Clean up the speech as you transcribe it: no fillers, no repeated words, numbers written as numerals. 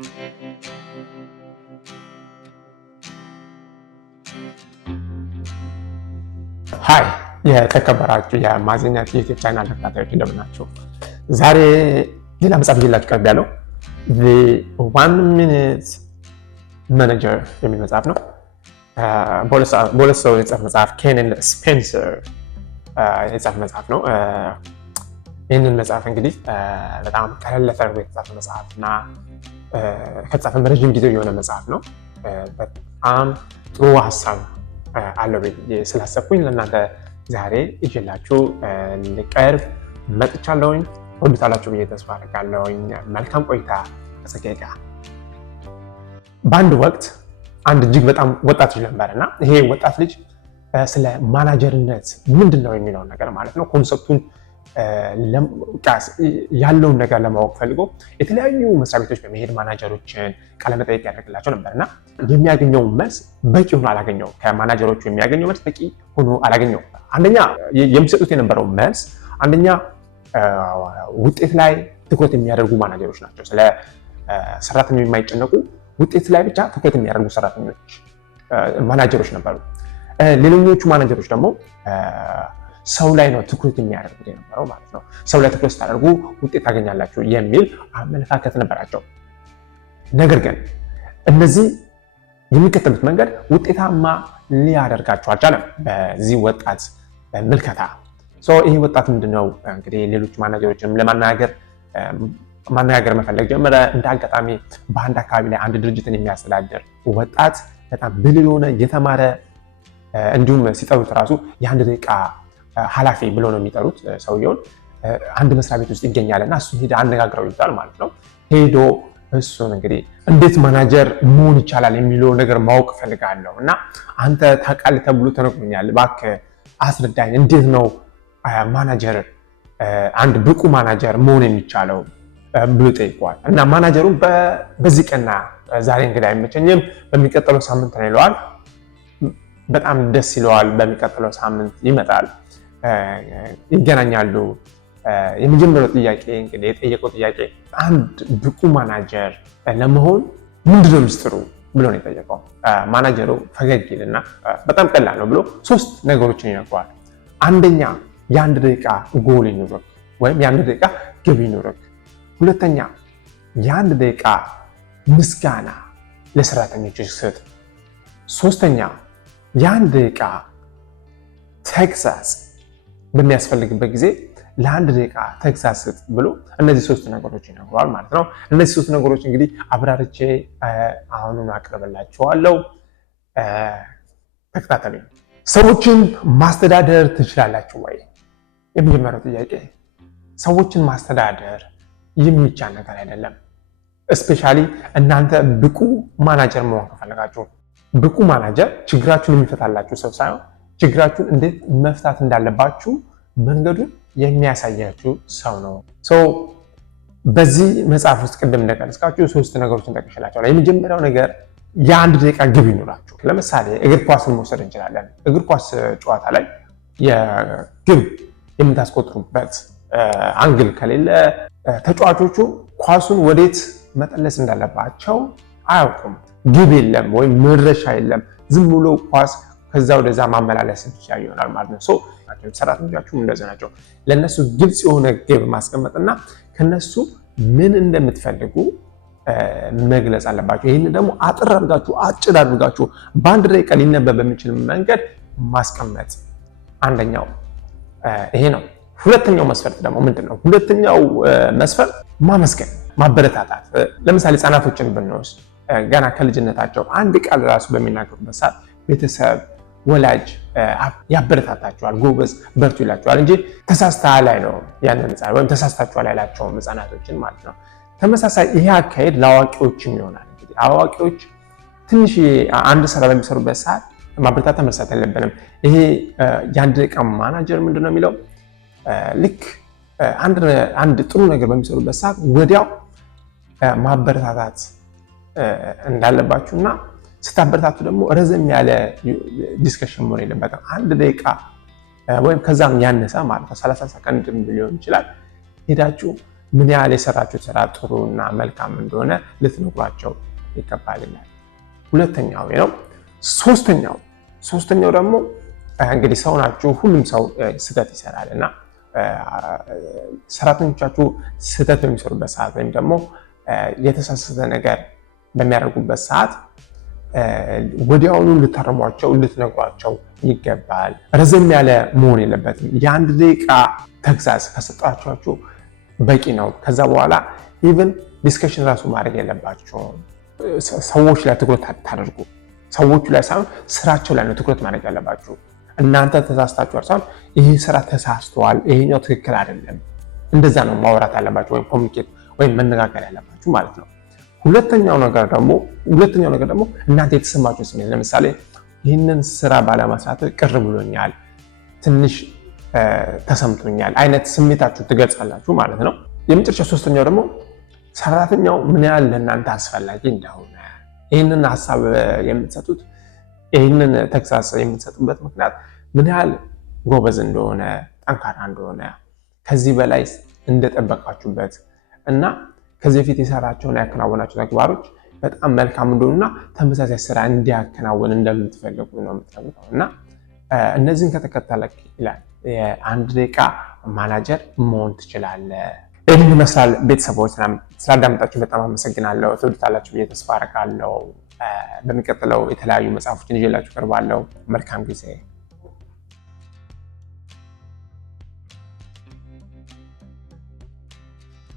ሃይ የተከበራችሁ የማዘኛት የዩቲዩብ ቻናል ተከታታዮች እንደምን ናችሁ? ዛሬ ሌላ መጽሐፍ ይዤላችሁ ቀርቤያለሁ። The 1 Minute Manager የሚል መጽሐፍ ነው። በሁለት ሰው የጻፈ መጽሐፍ ኬን ስፔንሰር የጻፈ መጽሐፍ ነው። ይህንን መጽሐፍ እንግዲህ በጣም ቀለል ተደርጎ የተጻፈ መጽሐፍ እና ከተጻፈ ረዥም ጊዜ የሆነ መጽሐፍ ነው። በጣም ጥሩ ሀሳብ አለው ብዬ ስላሰብኩኝ ለእናንተ ዛሬ ይዤላችሁ ልቀርብ መጥቻለሁኝ። ወዱታላችሁ ብዬ ተስፋ አደርጋለሁኝ። መልካም ቆይታ ከጸጋዬ ጋር። በአንድ ወቅት አንድ እጅግ በጣም ወጣት ልጅ ነበርና ይሄ ወጣት ልጅ ስለ ማናጀርነት ምንድን ነው የሚለውን ነገር ማለት ነው ኮንሰፕቱን ያለውን ነገር ለማወቅ ፈልጎ የተለያዩ መስሪያ ቤቶች በመሄድ ማናጀሮችን ቃለመጠይቅ ያደርግላቸው ነበርና የሚያገኘው መልስ በቂ ሆኖ አላገኘው። ከማናጀሮቹ የሚያገኘው መልስ በቂ ሆኖ አላገኘው። አንደኛ የሚሰጡት የነበረው መልስ አንደኛ ውጤት ላይ ትኩረት የሚያደርጉ ማናጀሮች ናቸው። ስለ ሰራተኞች የማይጨነቁ ውጤት ላይ ብቻ ትኩረት የሚያደርጉ ማናጀሮች ነበሩ። ሌሎኞቹ ማናጀሮች ደግሞ ሰው ላይ ነው ትኩረት የሚያደርጉት የነበረው ማለት ነው። ሰው ላይ ትኩረት ስታደርጉ ውጤት ታገኛላችሁ የሚል አመለካከት ነበራቸው። ነገር ግን እነዚህ የሚከተሉት መንገድ ውጤታማ ሊያደርጋቸው አልቻለም። በዚህ ወጣት ምልከታ ይህ ወጣት ምንድነው እንግዲህ ሌሎች ማናጀሮችንም ማነጋገር መፈለግ ጀመረ። እንደ አጋጣሚ በአንድ አካባቢ ላይ አንድ ድርጅትን የሚያስተዳድር ወጣት በጣም ብልህ የሆነ የተማረ እንዲሁም ሲጠሩት ራሱ የአንድ ደቂቃ ኃላፊ ብሎ ነው የሚጠሩት ሰውየውን አንድ መስሪያ ቤት ውስጥ ይገኛል እና እሱን ሄደ አነጋግረው ይሉታል ማለት ነው። ሄዶ እሱን እንግዲህ እንዴት ማናጀር መሆን ይቻላል የሚለው ነገር ማወቅ ፈልጋለሁ እና አንተ ታውቃለህ ተብሎ ተነግሮኛል፣ እባክህ አስረዳኝ፣ እንዴት ነው ማናጀር አንድ ብቁ ማናጀር መሆን የሚቻለው ብሎ ጠይቀዋል። እና ማናጀሩ በዚህ ቀና ዛሬ እንግዲህ አይመቸኝም በሚቀጥለው ሳምንት ነው ይለዋል። በጣም ደስ ይለዋል። በሚቀጥለው ሳምንት ይመጣል፣ ይገናኛሉ። የመጀመሪያው ጥያቄ እንግዲህ የጠየቀው ጥያቄ አንድ ብቁ ማናጀር ለመሆን ምንድነው ሚስጥሩ ብሎ ነው የጠየቀው። ማናጀሩ ፈገግ ይልና በጣም ቀላል ነው ብሎ 3 ነገሮችን ይነግረዋል። አንደኛ የአንድ ደቂቃ ጎል ይኑርክ ወይም የአንድ ደቂቃ ግብ ይኑርክ። ሁለተኛ የአንድ ደቂቃ ምስጋና ለሰራተኞች ስጥ። ሶስተኛ የአንድ ደቂቃ ተግሳጽ በሚያስፈልግበት ጊዜ ለአንድ ደቂቃ ተግሳጽ ስጥ ብሎ እነዚህ 3 ነገሮች ይነግረዋል ማለት ነው። እነዚህ 3 ነገሮች እንግዲህ አብራርቼ አሁኑን አቅርብላችኋለሁ። ተከታተሉኝ። ሰዎችን ማስተዳደር ትችላላችሁ ወይ? የመጀመሪያው ጥያቄ። ሰዎችን ማስተዳደር የሚቻል ነገር አይደለም። እስፔሻሊ እናንተ ብቁ ማናጀር መሆን ከፈለጋችሁ ብቁ ማናጀር ችግራችሁን የሚፈታላችሁ ሰው ሳይሆን ችግራችሁን እንዴት መፍታት እንዳለባችሁ መንገዱን የሚያሳያችሁ ሰው ነው። በዚህ መጽሐፍ ውስጥ ቅድም እንደቀረስካችሁ 3 ነገሮችን ጠቅሼላችኋለሁ። የመጀመሪያው ነገር የአንድ ደቂቃ ግብ ይኖራችሁ። ለምሳሌ እግር ኳስን መውሰድ እንችላለን። እግር ኳስ ጨዋታ ላይ የግብ የምታስቆጥሩበት አንግል ከሌለ ተጫዋቾቹ ኳሱን ወዴት መጠለስ እንዳለባቸው አያውቁም። ግብ የለም ወይም መድረሻ የለም። ዝም ብሎ ኳስ ከዛ ወደዛ ማመላለስ ብቻ ይሆናል ማለት ነው። ሰራተኞቻችሁም እንደዚህ ናቸው። ለነሱ ግልጽ የሆነ ግብ ማስቀመጥና ከነሱ ምን እንደምትፈልጉ መግለጽ አለባቸው። ይህን ደግሞ አጭር አድርጋችሁ በአንድ ደቂቃ ሊነበብ በሚችል መንገድ ማስቀመጥ አንደኛው ይሄ ነው። ሁለተኛው መስፈርት ደግሞ ምንድን ነው? ሁለተኛው መስፈርት ማመስገን፣ ማበረታታት። ለምሳሌ ህጻናቶችን ብንወስድ ገና ከልጅነታቸው አንድ ቃል ራሱ በሚናገሩበት ሰዓት ቤተሰብ፣ ወላጅ ያበረታታቸዋል፣ ጎበዝ በርቱ ይላቸዋል እንጂ ተሳስተሃል አይለውም ያንን ህጻን ወይም ተሳስታችኋል አይላቸውም ህጻናቶችን ማለት ነው። ተመሳሳይ ይሄ አካሄድ ለአዋቂዎችም ይሆናል። እንግዲህ አዋቂዎች ትንሽ አንድ ስራ በሚሰሩበት ሰዓት ማበረታታት መርሳት የለብንም። ይሄ የአንድ ደቂቃ ማናጀር ምንድነው የሚለው ልክ አንድ ጥሩ ነገር በሚሰሩበት ሰዓት ወዲያው ማበረታታት እንዳለባችሁና ስታበረታቱ ደግሞ ረዘም ያለ ዲስከሽን መሆን የለበትም። አንድ ደቂቃ ወይም ከዛም ያነሰ ማለት ነው 30 ሰከንድ ሊሆን ይችላል ሄዳችሁ ምን ያህል የሰራችሁት ስራ ጥሩና መልካም እንደሆነ ልትነግሯቸው ይገባል ይላል። ሁለተኛው ነው። ሶስተኛው ደግሞ እንግዲህ ሰው ናችሁ፣ ሁሉም ሰው ስህተት ይሰራል እና ሰራተኞቻችሁ ስህተት በሚሰሩበት ሰዓት ወይም ደግሞ የተሳሳተ ነገር በሚያደርጉበት ሰዓት ወዲያውኑ ልታረሟቸው፣ ልትነግሯቸው ይገባል። ረዘም ያለ መሆን የለበትም። የአንድ ደቂቃ ተግሳጽ ከሰጣችሁ በቂ ነው። ከዛ በኋላ ኢቨን ዲስከሽን ራሱ ማድረግ የለባቸውም። ሰዎች ላይ ትኩረት ታደርጉ። ሰዎቹ ላይ ሳይሆን ስራቸው ላይ ነው ትኩረት ማድረግ ያለባችሁ። እናንተ ተሳስታችኋል ሳይሆን ይህ ስራ ተሳስተዋል፣ ይሄኛው ትክክል አይደለም፣ እንደዛ ነው ማውራት ያለባችሁ ወይም ኮሚኒኬት ወይም መነጋገር ያለባችሁ ማለት ነው። ሁለተኛው ነገር ደግሞ እናንተ የተሰማችሁ ስሜት፣ ለምሳሌ ይህንን ስራ ባለመስራት ቅር ብሎኛል፣ ትንሽ ተሰምቶኛል አይነት ስሜታችሁ ትገልጻላችሁ ማለት ነው። የመጨረሻ ሶስተኛው ደግሞ ሰራተኛው ምን ያህል ለእናንተ አስፈላጊ እንደሆነ፣ ይህንን ሀሳብ የምትሰጡት፣ ይህንን ተግሳጽ የምትሰጡበት ምክንያት ምን ያህል ጎበዝ እንደሆነ፣ ጠንካራ እንደሆነ፣ ከዚህ በላይ እንደጠበቃችሁበት እና ከዚህ በፊት የሰራቸውን ያከናወናቸው ተግባሮች በጣም መልካም እንደሆኑና ተመሳሳይ ስራ እንዲያከናውን እንደምትፈልጉ ነው የምትፈልገው እና እነዚህን ከተከተለክ ይላል የአንድ ደቂቃ ማናጀር መሆን ትችላለህ። ይህን ይመስላል። ቤተሰቦች ስላዳመጣችሁ በጣም አመሰግናለሁ። ትወዱታላችሁ ብዬ ተስፋ አደርጋለሁ። በሚቀጥለው የተለያዩ መጽሐፎችን ይዤላችሁ ቀርባለሁ። መልካም ጊዜ